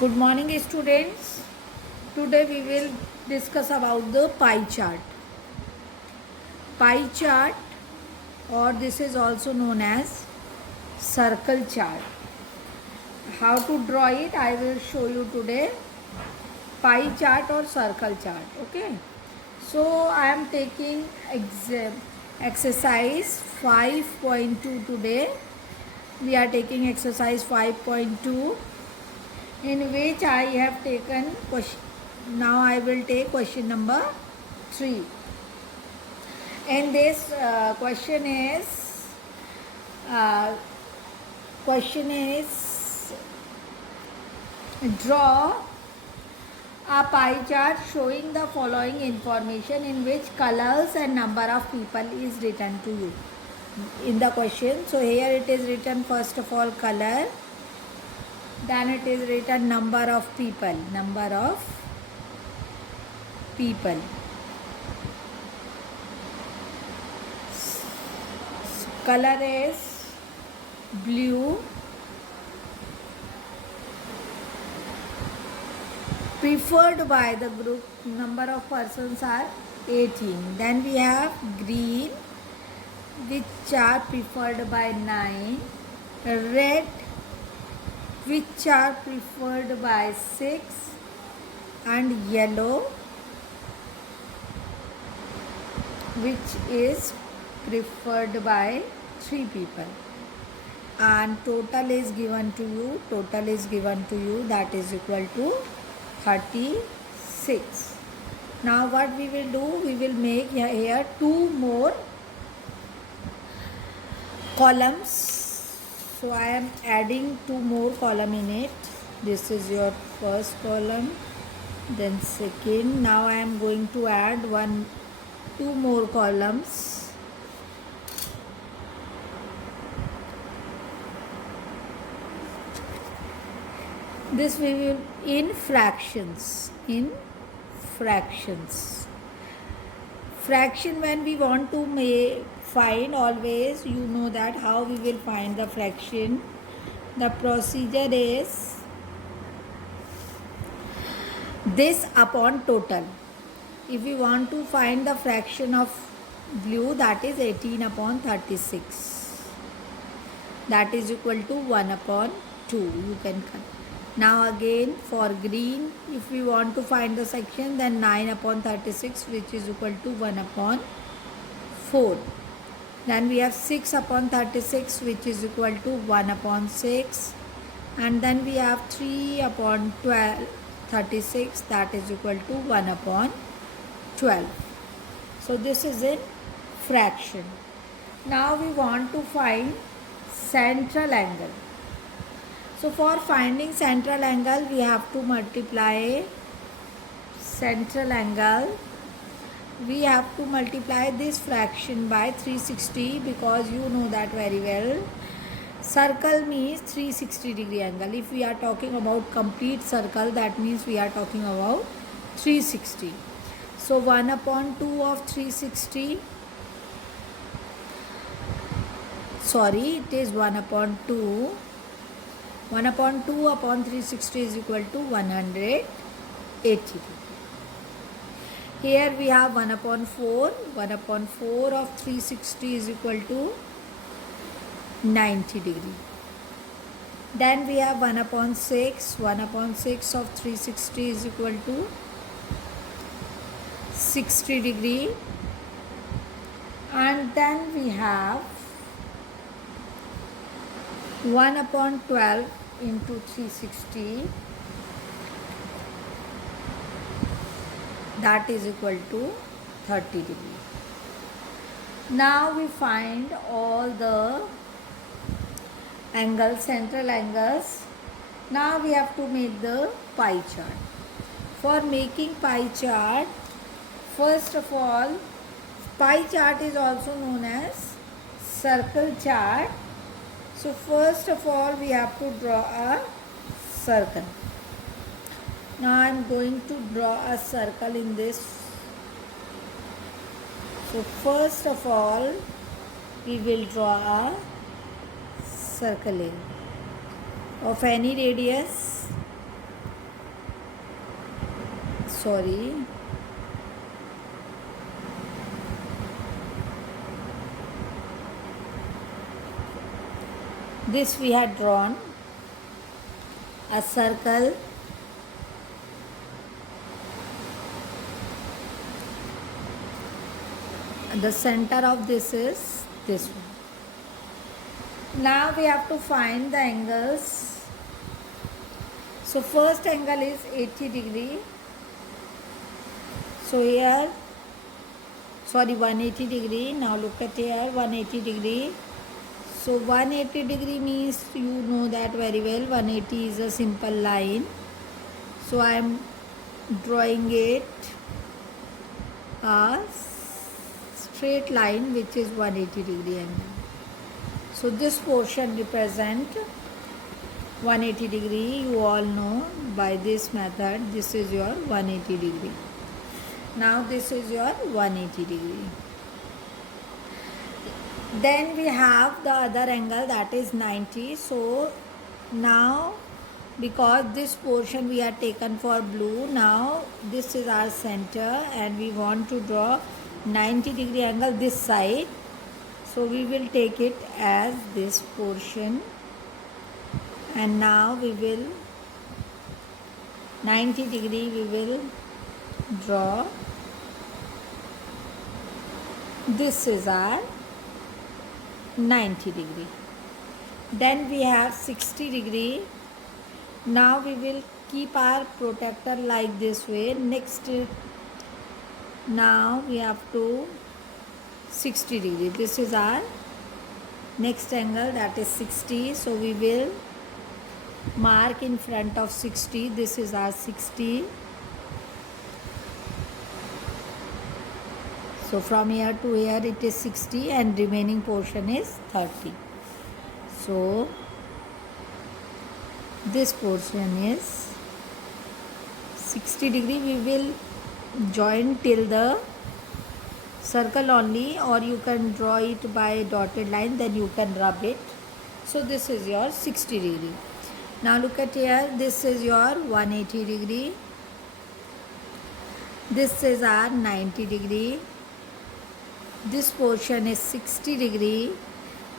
Good morning students. Today we will discuss about the pie chart. Pie chart, or this is also known as circle chart. How to draw it I will show you today. Pie chart or circle chart. Okay. So I am taking exercise 5.2 today. We are taking exercise 5.2, in which I have taken question. Now I will take question number 3. And this uh, question is draw a pie chart showing the following information, in which colors and number of people is written to you in the question. So here it is written first of all color, then it is written number of people. Color is blue. Preferred by the group, number of persons are 18. Then we have green, which are preferred by 9. Red, which are preferred by 6. And yellow, which is preferred by 3 people. And total is given to you, that is equal to 36. Now what we will do, we will make here 2 more columns. So I am adding 2 more column in it. This is your first column, then second. Now I am going to add 2 more columns. This we will in fractions. Fraction, when we want to find, always you know that how we will find the fraction. The procedure is this upon total. If we want to find the fraction of blue, that is 18 upon 36. That is equal to 1 upon 2. You can cut. Now again for green, if we want to find the section, then 9 upon 36, which is equal to 1 upon 4. Then we have 6 upon 36, which is equal to 1 upon 6. And then we have 3 upon 36, that is equal to 1 upon 12. So this is in fraction. Now we want to find central angle. So for finding central angle, we have to multiply central angle. We have to multiply this fraction by 360, because you know that very well. Circle means 360 degree angle. If we are talking about complete circle, that means we are talking about 360. So 1 upon 2 of 360. Sorry, it is 1 upon 2. 1 upon 2 upon 360 is equal to 180 degree. Here we have 1 upon 4. 1 upon 4 of 360 is equal to 90 degree. Then we have 1 upon 6. 1 upon 6 of 360 is equal to 60 degree. And then we have 1 upon 12 into 360, that is equal to 30 degree. Now we find all the angles, central angles. Now we have to make the pie chart. For making pie chart, first of all, pie chart is also known as circle chart. So first of all, we have to draw a circle. Now I am going to draw a circle in this. So first of all, we will draw a circle of any radius. sorry, this we had drawn a circle the center of this is this one. Now we have to find the angles. So first angle is 80 degree. So here, sorry, 180 degree. Now look at here, 180 degree. So 180 degree means you know that very well. 180 is a simple line. So I am drawing it a straight line which is 180 degree angle. So this portion represent 180 degree. You all know by this method this is your 180 degree. Now this is your 180 degree. Then we have the other angle that is 90. So now because this portion we are taken for blue, now this is our center and we want to draw 90 degree angle this side. So we will take it as this portion and now we will 90 degree we will draw. This is our 90 degree. Then we have 60 degree. Now we will keep our protractor like this way. Next, now we have to 60 degree. This is our next angle, that is 60. So we will mark in front of 60. This is our 60. So from here to here it is 60 and remaining portion is 30. So this portion is 60 degree. We will join till the circle only, or you can draw it by dotted line, then you can rub it. So this is your 60 degree. Now look at here, this is your 180 degree. This is our 90 degree. This portion is 60 degree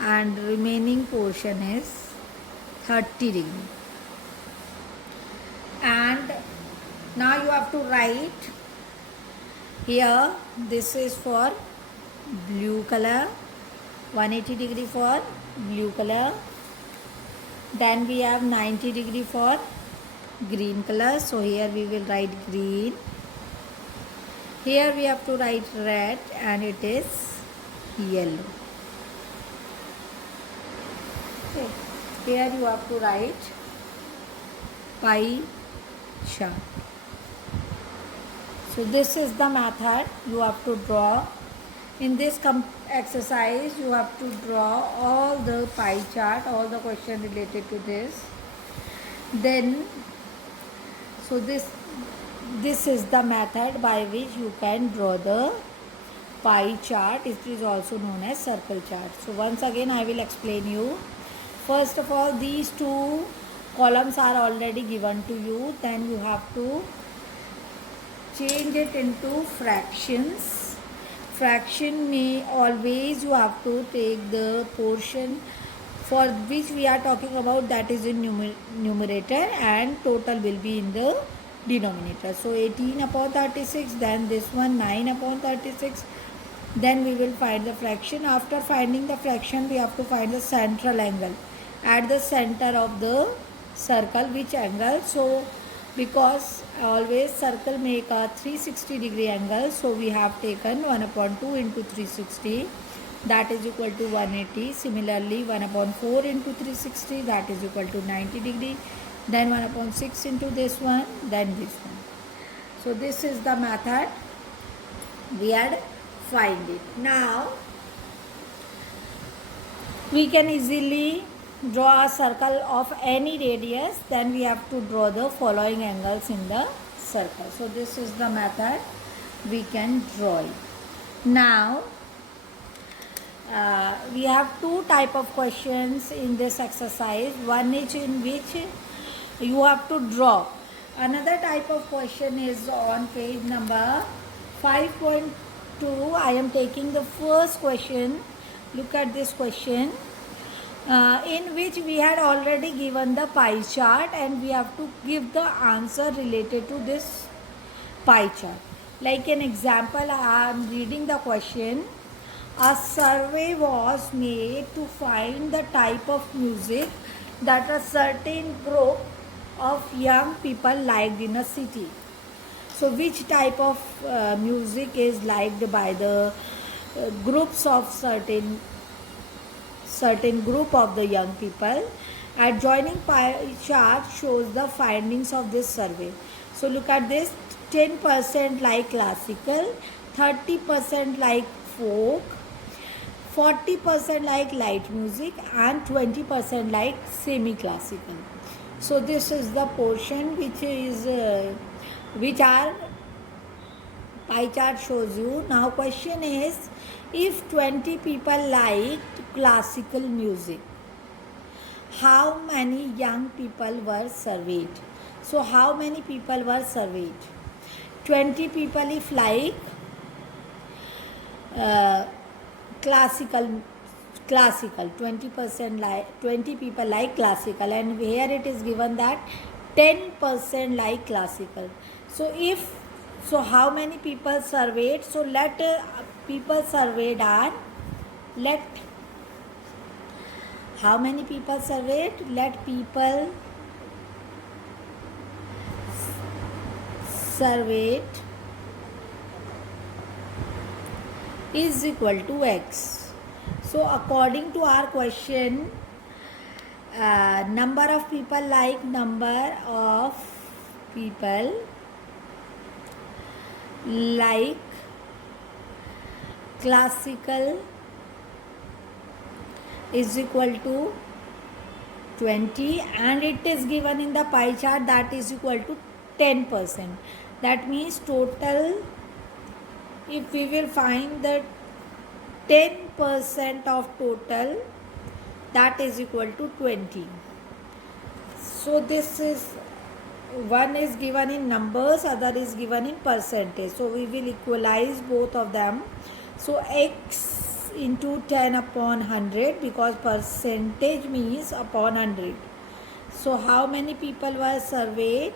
and remaining portion is 30 degree. And now you have to write here, this is for blue color, 180 degree for blue color. Then we have 90 degree for green color. So here we will write green. Here we have to write red and it is yellow. Okay. Here you have to write pie chart. So this is the method you have to draw. In this exercise you have to draw all the pie chart, all the questions related to this. Then so this is the method by which you can draw the pie chart. It is also known as circle chart. So once again I will explain you. First of all, these two columns are already given to you. Then you have to change it into fractions. Fraction may always you have to take the portion for which we are talking about, that is in numerator, and total will be in the denominator. So 18 upon 36, then this one 9 upon 36. Then we will find the fraction. After finding the fraction, we have to find the central angle at the center of the circle. Which angle? So because always circle make a 360 degree angle, so we have taken 1 upon 2 into 360, that is equal to 180. Similarly 1 upon 4 into 360, that is equal to 90 degree. Then 1 upon 6 into this one, then this one. So this is the method we had find it. Now we can easily draw a circle of any radius. Then we have to draw the following angles in the circle. So this is the method we can draw it. Now we have two type of questions in this exercise. One is in which you have to draw Another type of question is on page number 5.2. I am taking the first question. Look at this question, in which we had already given the pie chart and we have to give the answer related to this pie chart. Like an example, I am reading the question. A survey was made to find the type of music that a certain group of young people liked in a city. So, which type of music is liked by the groups of certain group of the young people? Adjoining pie chart shows the findings of this survey. So, look at this: 10% like classical, 30% like folk, 40% like light music, and 20% like semi-classical. So this is the portion which our pie chart shows you. Now question is, if 20 people liked classical music, how many young people were surveyed? So how many people were surveyed? 20 people if like classical 20% like 20 people like classical, and here it is given that 10% like classical. So how many people surveyed? So let people surveyed are, let how many people surveyed? Let people surveyed is equal to x. So according to our question, number of people like number of people like classical is equal to 20, and it is given in the pie chart that is equal to 10%. That means total, if we will find the 10% of total, that is equal to 20. So this is, one is given in numbers, other is given in percentage. So we will equalize both of them. So x into 10 upon 100, because percentage means upon 100. So how many people were surveyed?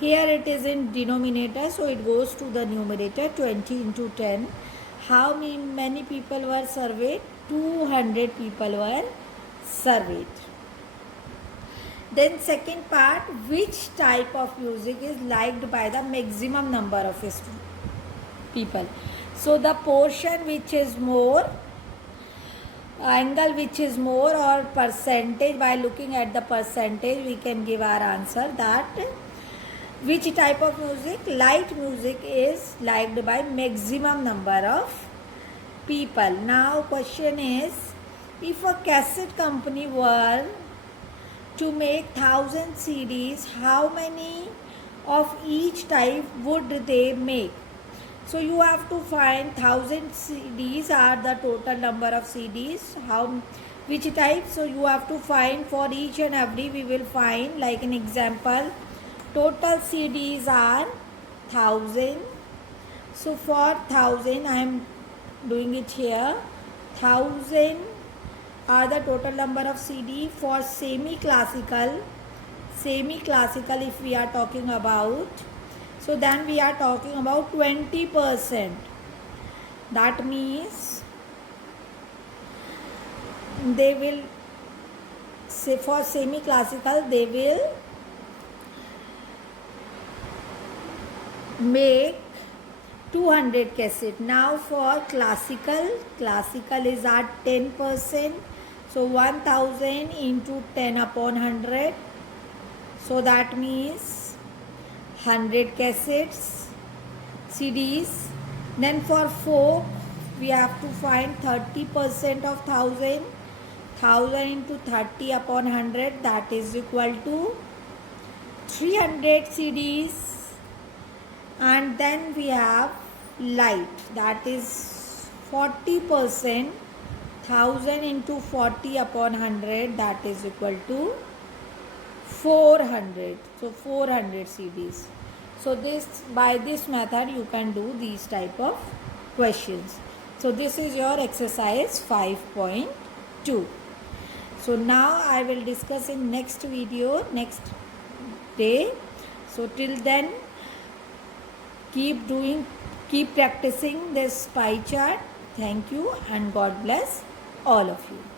Here it is in denominator, so it goes to the numerator, 20 into 10. How many people were surveyed? 200 people were surveyed. Then second part, which type of music is liked by the maximum number of people? So the portion which is more, angle which is more, or percentage, by looking at the percentage we can give our answer that which type of music? Light music is liked by maximum number of people. Now question is, if a cassette company were to make 1000 CDs, how many of each type would they make? So you have to find 1000 CDs are the total number of CDs. Which type? So you have to find for each and every, we will find, like an example, total CDs are 1000. So for 1000, I am doing it here. 1000 are the total number of CD. For semi-classical if we are talking about, so then we are talking about 20%. That means they will say, for semi-classical they will make 200 cassette. Now for classical is at 10%. So 1000 into 10 upon 100. So that means 100 cassettes, CDs. Then for folk, we have to find 30% of 1000. 1000 into 30 upon 100, that is equal to 300 CDs. And then we have light, that is 40%. 1000 into 40 upon 100, that is equal to 400. So 400 CDs. So by this method you can do these type of questions. So this is your exercise 5.2. So now I will discuss in next video, next day. So till then, keep practicing this pie chart. Thank you and God bless all of you.